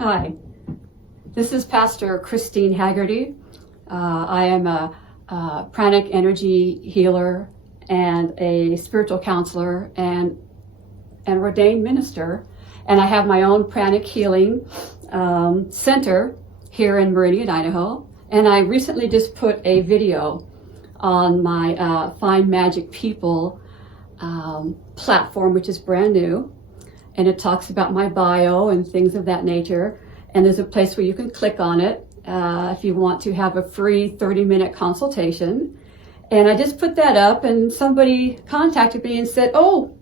Hi, this is Pastor Christine Haggerty. I am a pranic energy healer and a spiritual counselor and an ordained minister. And I have my own pranic healing center here in Meridian, Idaho. And I recently just put a video on my Find Magic People platform, which is brand new. And it talks about my bio and things of that nature. And there's a place where you can click on it if you want to have a free 30-minute consultation. And I just put that up, and somebody contacted me and said, "Oh,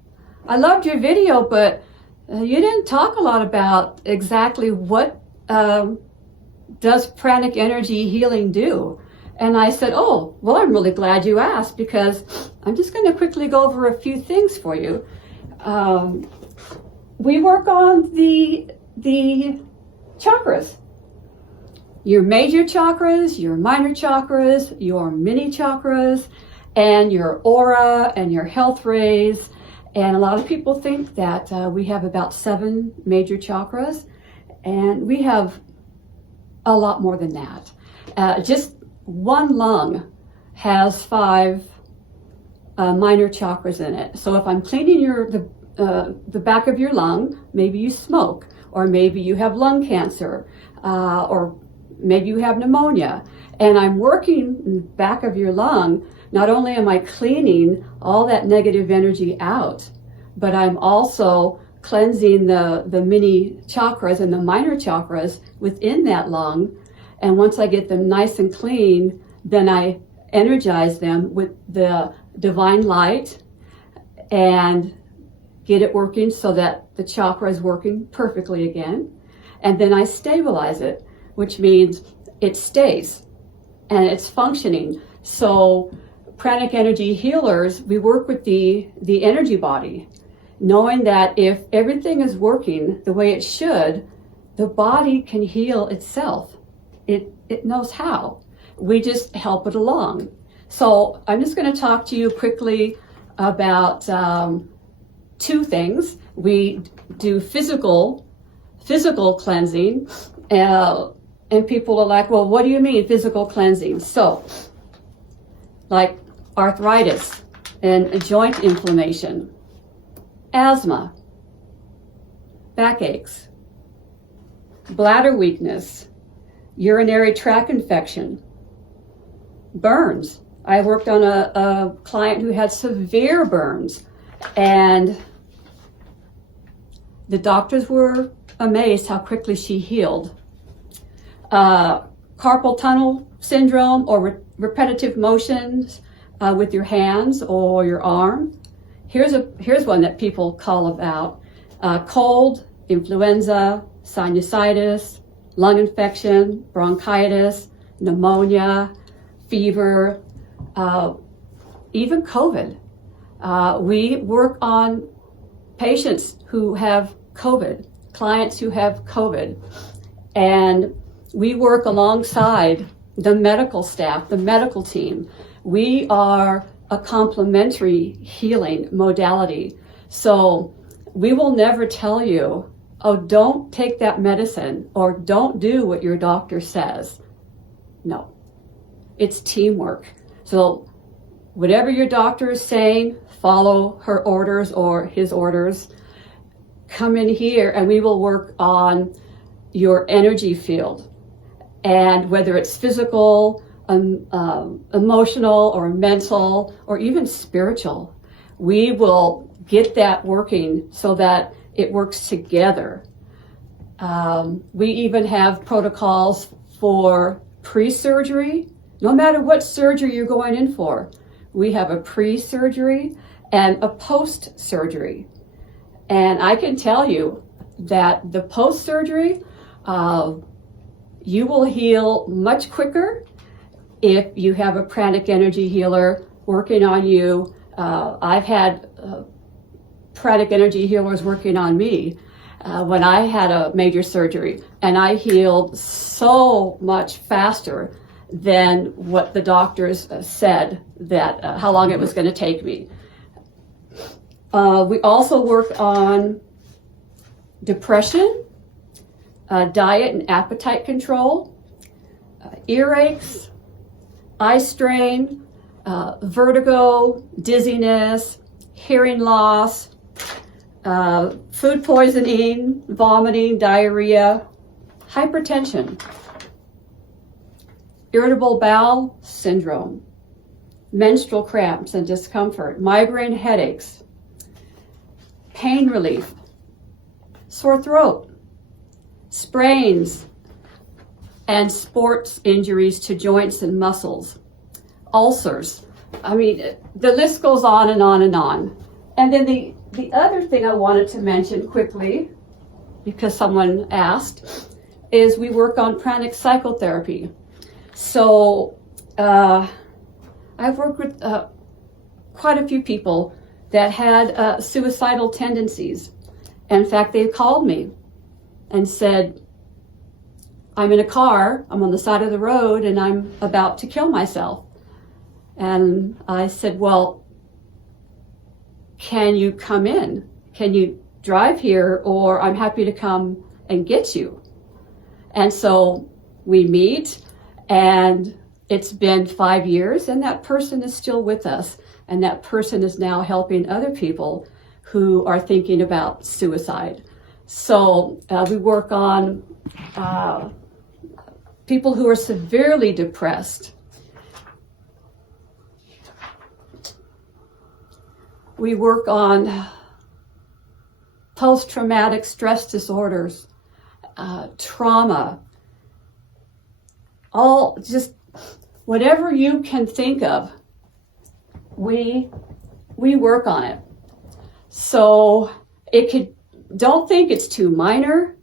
I loved your video, but you didn't talk a lot about exactly what does pranic energy healing do?" And I said, "Oh, well, I'm really glad you asked, because I'm just going to quickly go over a few things for you." We work on the chakras. Your major chakras, your minor chakras, your mini chakras, and your aura and your health rays. And a lot of people think that we have about 7 major chakras, and we have a lot more than that. Just one lung has 5 minor chakras in it. So if I'm cleaning the back of your lung, maybe you smoke, or maybe you have lung cancer, or maybe you have pneumonia, and I'm working in the back of your lung. Not only am I cleaning all that negative energy out, but I'm also cleansing the mini chakras and the minor chakras within that lung. And once I get them nice and clean, then I energize them with the divine light and get it working so that the chakra is working perfectly again. And then I stabilize it, which means it stays and it's functioning. So pranic energy healers, we work with the energy body, knowing that if everything is working the way it should, the body can heal itself. It knows how. We just help it along. So I'm just going to talk to you quickly about 2 things. We do physical cleansing, and people are like, "Well, what do you mean physical cleansing?" So, like arthritis and joint inflammation, asthma, backaches, bladder weakness, urinary tract infection, burns. I worked on a client who had severe burns, and the doctors were amazed how quickly she healed. Carpal tunnel syndrome, or repetitive motions with your hands or your arm. Here's one that people call about. Cold, influenza, sinusitis, lung infection, bronchitis, pneumonia, fever, even COVID. We work on patients who have COVID, clients who have COVID, and we work alongside the medical staff, the medical team. We are a complementary healing modality. So we will never tell you, "Oh, don't take that medicine," or "Don't do what your doctor says." No, it's teamwork. So whatever your doctor is saying, follow her orders or his orders. Come in here and we will work on your energy field. And whether it's physical, emotional, or mental, or even spiritual, we will get that working so that it works together. We even have protocols for pre-surgery. No matter what surgery you're going in for, we have a pre-surgery and a post-surgery. And I can tell you that the post-surgery, you will heal much quicker if you have a pranic energy healer working on you. I've had pranic energy healers working on me when I had a major surgery, and I healed so much faster than what the doctors said that how long it was going to take me. We also work on depression diet and appetite control, earaches, eye strain, vertigo, dizziness, hearing loss, food poisoning, vomiting, diarrhea, hypertension, irritable bowel syndrome, menstrual cramps and discomfort, migraine headaches, pain relief, sore throat, sprains, and sports injuries to joints and muscles, ulcers. I mean, the list goes on and on and on. And then the other thing I wanted to mention quickly, because someone asked, is we work on pranic psychotherapy. So I've worked with quite a few people that had suicidal tendencies. In fact, they called me and said, I'm in a car, I'm on the side of the road, and I'm about to kill myself. And I said, well, can you come in? Can you drive here, or I'm happy to come and get you? And so we meet, and it's been 5 years, and that person is still with us. And that person is now helping other people who are thinking about suicide. So we work on people who are severely depressed. We work on post-traumatic stress disorders, trauma, all just whatever you can think of, we work on it. So don't think it's too minor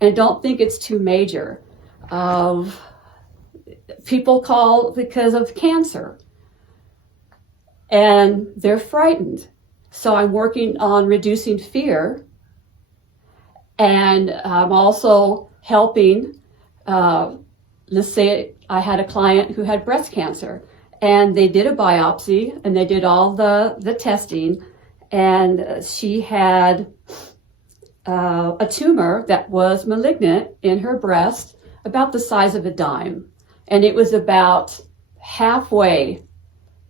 and don't think it's too major. People call because of cancer and they're frightened. So I'm working on reducing fear, and I'm also helping, let's say I had a client who had breast cancer, and they did a biopsy and they did all the testing, and she had a tumor that was malignant in her breast, about the size of a dime. And it was about halfway,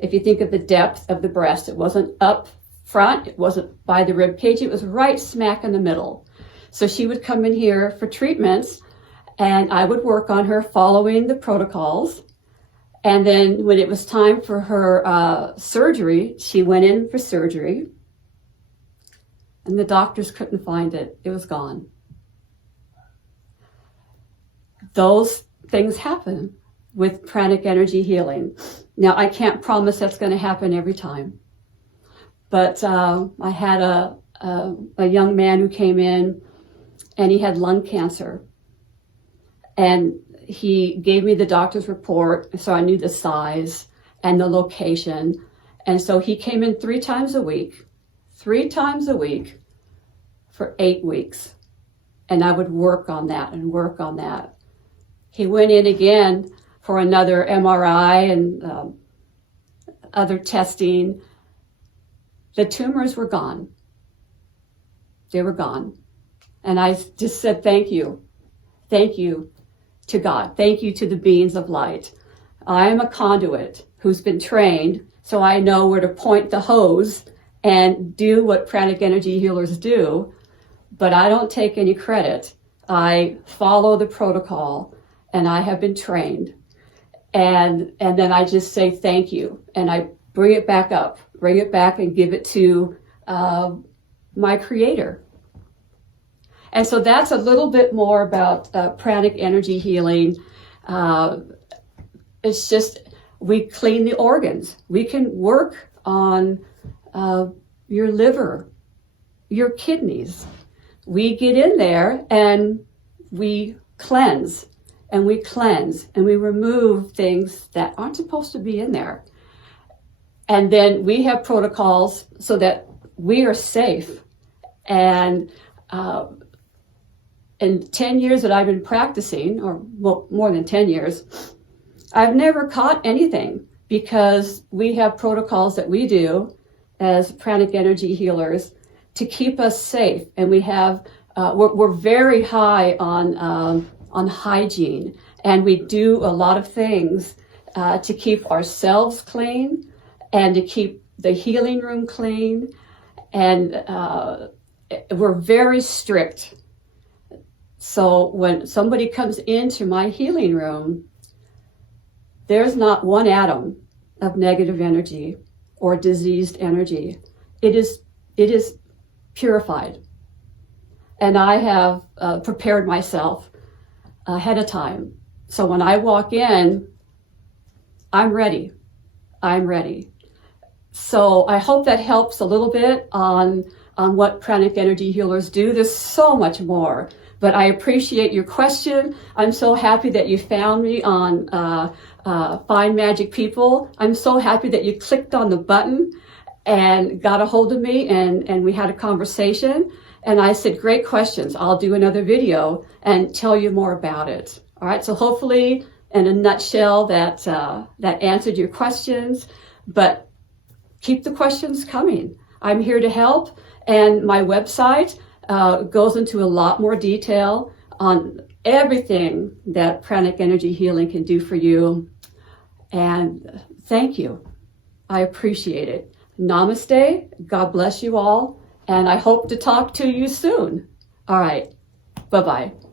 if you think of the depth of the breast. It wasn't up front, it wasn't by the rib cage, it was right smack in the middle. So she would come in here for treatments, and I would work on her following the protocols. And then when it was time for her surgery, she went in for surgery, and the doctors couldn't find it. It was gone. Those things happen with pranic energy healing. Now, I can't promise that's going to happen every time, but I had a young man who came in, and he had lung cancer, and he gave me the doctor's report, so I knew the size and the location. And so he came in 3 times a week for 8 weeks, and I would work on that and work on that. He went in again for another MRI and other testing. The tumors were gone. They were gone. And I just said, thank you. Thank you to God. Thank you to the beings of light. I am a conduit who's been trained, so I know where to point the hose and do what pranic energy healers do, but I don't take any credit. I follow the protocol, and I have been trained. And then I just say thank you, and I bring it back up, bring it back and give it to my creator. And so that's a little bit more about pranic energy healing. It's just, we clean the organs. We can work on your liver, your kidneys. We get in there and we cleanse, and we cleanse, and we remove things that aren't supposed to be in there. And then we have protocols so that we are safe. And in 10 years that I've been practicing, or more than 10 years, I've never caught anything, because we have protocols that we do as pranic energy healers to keep us safe. And we have we're very high on hygiene, and we do a lot of things to keep ourselves clean and to keep the healing room clean, and we're very strict. So when somebody comes into my healing room, there's not one atom of negative energy or diseased energy. It is purified. And I have prepared myself ahead of time. So when I walk in, I'm ready. I'm ready. So I hope that helps a little bit on what pranic energy healers do. There's so much more, but I appreciate your question. I'm so happy that you found me on Find Magic People. I'm so happy that you clicked on the button and got a hold of me, and we had a conversation. And I said, great questions. I'll do another video and tell you more about it. All right. So hopefully, in a nutshell, that answered your questions. But keep the questions coming. I'm here to help. And my website goes into a lot more detail on everything that pranic energy healing can do for you. And thank you. I appreciate it. Namaste. God bless you all. And I hope to talk to you soon. All right. Bye-bye.